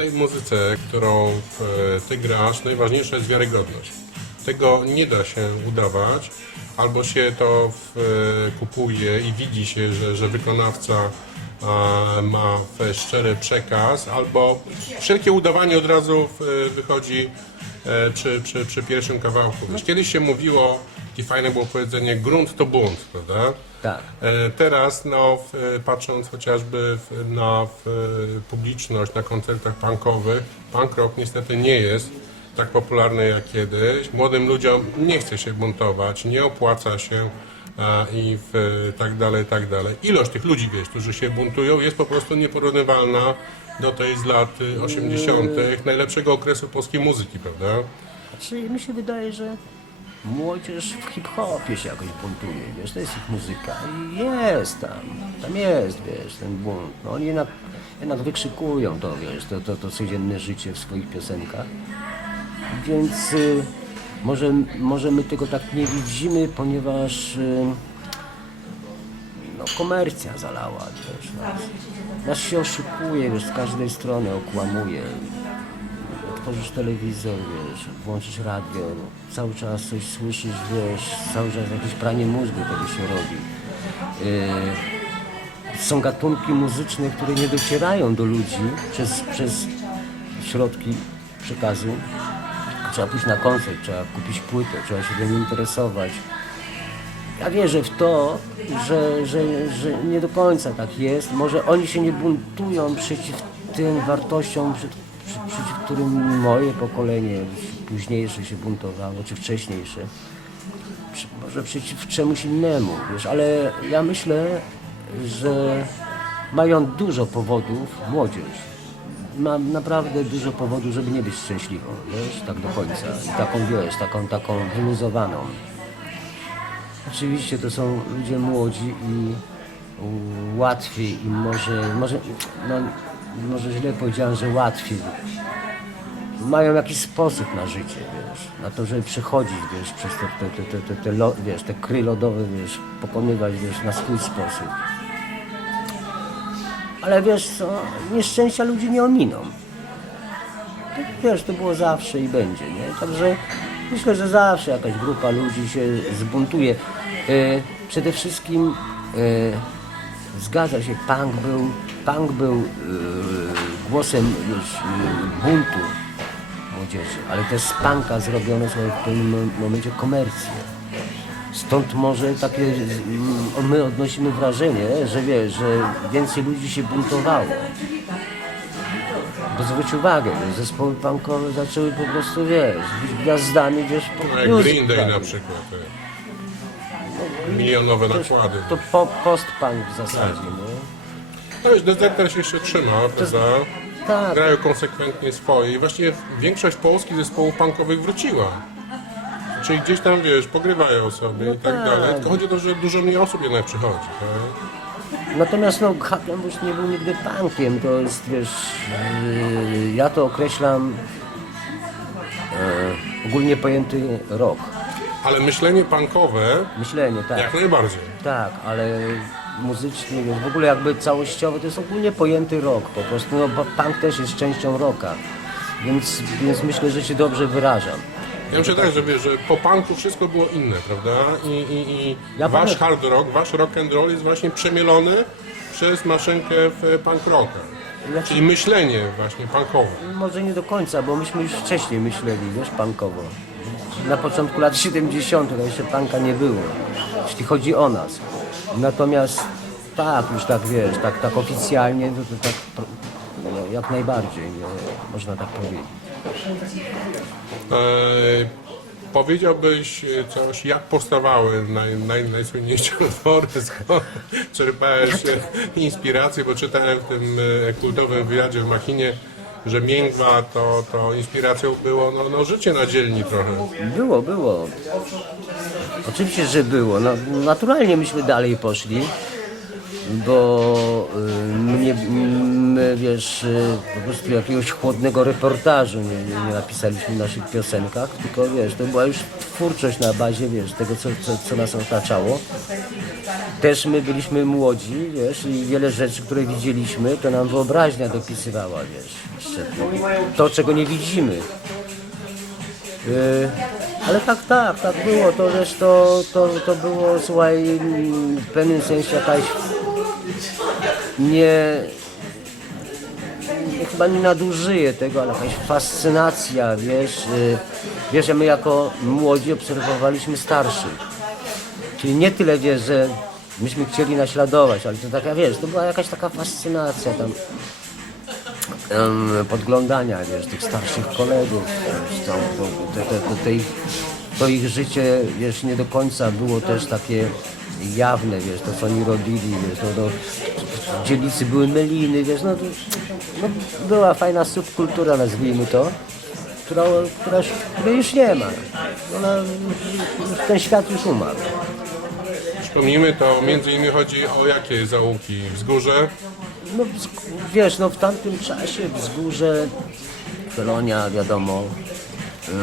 tej muzyce, którą e, ty grasz, najważniejsza jest wiarygodność. Tego nie da się udawać, albo się to e, kupuje i widzi się, że, że wykonawca e, ma w- szczery przekaz, albo wszelkie udawanie od razu wychodzi e, przy, przy, przy pierwszym kawałku. Wiesz, Kiedyś się mówiło, takie fajne było powiedzenie, grunt to bunt, prawda? Tak. E, Teraz, no, w, patrząc chociażby na publiczność, na koncertach punkowych, punk rock niestety nie jest tak popularny jak kiedyś. Młodym ludziom nie chce się buntować, nie opłaca się i w, tak dalej, tak dalej. Ilość tych ludzi, wiesz, którzy się buntują jest po prostu nieporównywalna do tej z lat y, 80., najlepszego okresu polskiej muzyki, prawda? Znaczy, mi się wydaje, że młodzież w hip-hopie się jakoś buntuje, wiesz, to jest ich muzyka i jest tam, tam jest, wiesz, ten bunt. No oni jednak, jednak wykrzykują to, wiesz, to, to, to codzienne życie w swoich piosenkach. Więc y, może, może my tego tak nie widzimy, ponieważ y, no, komercja zalała, nas. Nas się oszukuje, wiesz, z każdej strony okłamuje otworzysz telewizor, wiesz, włączysz radio, no, cały czas coś słyszysz, wiesz, cały czas jakieś pranie mózgu tego się robi. Yy, są gatunki muzyczne, które nie docierają do ludzi przez, przez środki przekazu. Trzeba pójść na koncert, trzeba kupić płytę, trzeba się tym interesować. Ja wierzę w to, że, że, że nie do końca tak jest. Może oni się nie buntują przeciw tym wartościom, przy, przeciw którym moje pokolenie późniejsze się buntowało, czy wcześniejsze. Może przeciw czemuś innemu, wiesz, ale ja myślę, że mają dużo powodów, młodzież, ma naprawdę dużo powodów, żeby nie być szczęśliwą, wiesz, tak do końca. I taką, wiesz, taką, taką wyluzowaną. Oczywiście to są ludzie młodzi i łatwiej im może, może, no, może źle powiedziałem, że łatwiej. Mają jakiś sposób na życie, wiesz, na to, żeby przechodzić, wiesz, przez te, te, te, te, te, te, te kry lodowe, wiesz, pokonywać, wiesz, na swój sposób. Ale wiesz co, nieszczęścia ludzi nie ominą. To, wiesz, to było zawsze i będzie, nie? Także myślę, że zawsze jakaś grupa ludzi się zbuntuje. E, przede wszystkim e, zgadza się, punk był, punk był e, głosem e, buntu młodzieży, ale też z punka zrobiono sobie w pewnym mom- momencie komercję. Stąd może takie, mm, my odnosimy wrażenie, że wiesz, że więcej ludzi się buntowało. Bo zwróć uwagę, zespoły punkowe zaczęły po prostu, wiesz, być gwiazdami, wiesz, po No, jak Green Day na przykład. e, Milionowe nakłady. To po, post-punk w zasadzie, no. No wiesz, Deserter się jeszcze trzyma, prawda? tak. Grają konsekwentnie swoje i właściwie większość polskich zespołów punkowych wróciła. Czyli gdzieś tam, wiesz, pogrywają sobie i tak tak. dalej. Tylko chodzi o to, że dużo mniej osób jednak przychodzi, tak? Natomiast no, Hackenbush nie był nigdy punkiem, to jest, wiesz, yy, ja to określam e, ogólnie pojęty rock. Ale myślenie punkowe Myślenie, tak. jak najbardziej. Tak, ale muzycznie, wiesz, w ogóle jakby całościowy to jest ogólnie pojęty rock po prostu, no bo punk też jest częścią rocka, więc, więc myślę, że się dobrze wyrażam. Ja myślę tak, że wiesz, że po punku wszystko było inne, prawda? I, i, i Ja wasz pamiętam- hard rock, wasz rock and roll jest właśnie przemielony przez maszynkę w punk rocka. Znaczy- Czyli myślenie właśnie punkowe. Może nie do końca, bo myśmy już wcześniej myśleli, wiesz, punkowo. Na początku lat 70. to jeszcze punka nie było, jeśli chodzi o nas. Natomiast tak, już tak wiesz, tak, tak oficjalnie, to, to tak no, jak najbardziej, nie, można tak powiedzieć. E, powiedziałbyś e, coś, jak powstawały naj, naj, najsłynniejsze utwory, skąd czerpałeś e, inspirację, bo czytałem w tym e, kultowym wywiadzie w Machinie, że Mięgwa to, to inspiracją było no, no, życie na dzielni trochę. Było, było. Oczywiście, że było. No, naturalnie myśmy dalej poszli. Bo y, mnie, my, wiesz, y, po prostu jakiegoś chłodnego reportażu nie, nie, nie napisaliśmy w naszych piosenkach, tylko wiesz, to była już twórczość na bazie, wiesz, tego, co, co, co nas otaczało. Też my byliśmy młodzi, wiesz, i wiele rzeczy, które widzieliśmy, to nam wyobraźnia dopisywała, wiesz, jeszcze to, czego nie widzimy. Yy, ale tak, tak, tak było, to wiesz, to, to, to było, słuchaj, w pewnym sensie jakaś nie, nie chyba nie nadużyję tego, ale jakaś fascynacja, wiesz, yy, wiesz, że my jako młodzi obserwowaliśmy starszych. Czyli nie tyle, wiesz, że myśmy chcieli naśladować, ale to taka, wiesz, to była jakaś taka fascynacja tam em, podglądania, wiesz, tych starszych kolegów, wiesz, to, to, to, to, to, tej, to ich życie, wiesz, nie do końca było też takie jawne, wiesz, to co oni robili, wiesz, no, no w dzielnicy były meliny, wiesz, no, to, no była fajna subkultura, nazwijmy to, która, która, już- której już nie ma. Ona, ten świat już umarł. Przypomnijmy, to między innymi chodzi o jakie zaułki? Wzgórze, No wiesz, no w tamtym czasie wzgórze, Kwelonia, wiadomo, yy,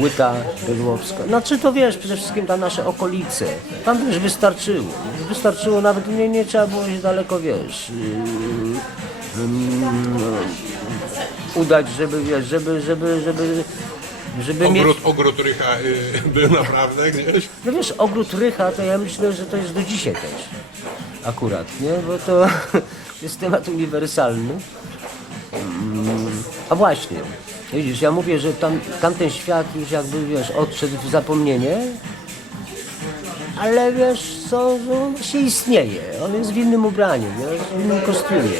Płyta Bydłowska. Znaczy to wiesz, przede wszystkim tam nasze okolice. Tam już wystarczyło. Wystarczyło nawet, nie, nie trzeba było się daleko, wiesz, yy, yy, udać, żeby, wiesz, żeby, żeby, żeby, żeby mieć... ogród, ogród Rycha y, był naprawdę gdzieś. No wiesz, ogród Rycha to ja myślę, że to jest do dzisiaj też. Akurat, nie? Bo to jest temat uniwersalny. Mm, A właśnie, widzisz, ja mówię, że tam, tamten świat już jakby, wiesz, odszedł w zapomnienie, ale wiesz co, on się istnieje. On jest w innym ubraniu, wiesz, w innym kostiumie.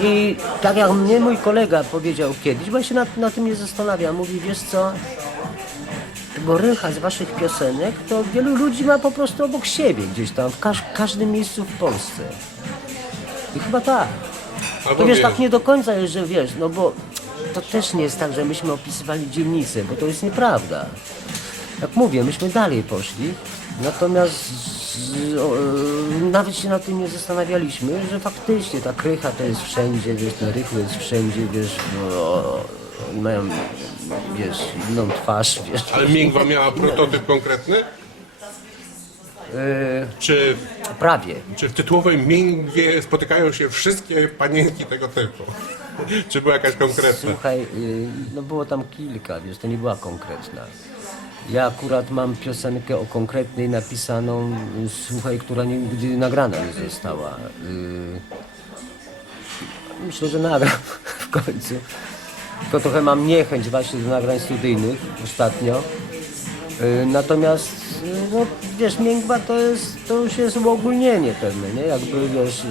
I tak jak mnie mój kolega powiedział kiedyś, bo ja się na tym nie zastanawiam, mówi, wiesz co, tego rycha z waszych piosenek, to wielu ludzi ma po prostu obok siebie gdzieś tam, w każ każdym miejscu w Polsce. I chyba tak. To wiesz, tak nie do końca jest, że wiesz, no bo to też nie jest tak, że myśmy opisywali dzielnicę, bo to jest nieprawda. Jak mówię, myśmy dalej poszli, natomiast z, o, e, nawet się nad tym nie zastanawialiśmy, że faktycznie ta krycha to jest wszędzie, wiesz, ten rychły jest wszędzie, wiesz, no, oni mają, wiesz, inną twarz, wiesz. Ale Mięgwa miała prototyp konkretny? E, Czy, prawie. czy w tytułowej Mięgwie spotykają się wszystkie panienki tego typu? Czy była jakaś konkretna? Słuchaj, y, no było tam kilka, wiesz, to nie była konkretna. Ja akurat mam piosenkę o konkretnej napisaną, y, słuchaj, która nigdy nagrana nie została. Y, Myślę, że nagram w końcu. Tylko trochę mam niechęć właśnie do nagrań studyjnych ostatnio. Y, Natomiast, no, wiesz, miękba to jest, to już jest uogólnienie pewne, nie? Jakby, wiesz,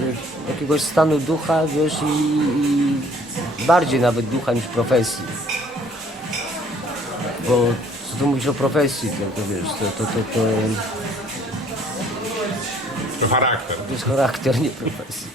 jakiegoś stanu ducha, wiesz, i, i bardziej nawet ducha niż profesji. Bo co tu mówisz o profesji, to, to wiesz, to, to, to, to, To charakter. to jest charakter, nie profesja.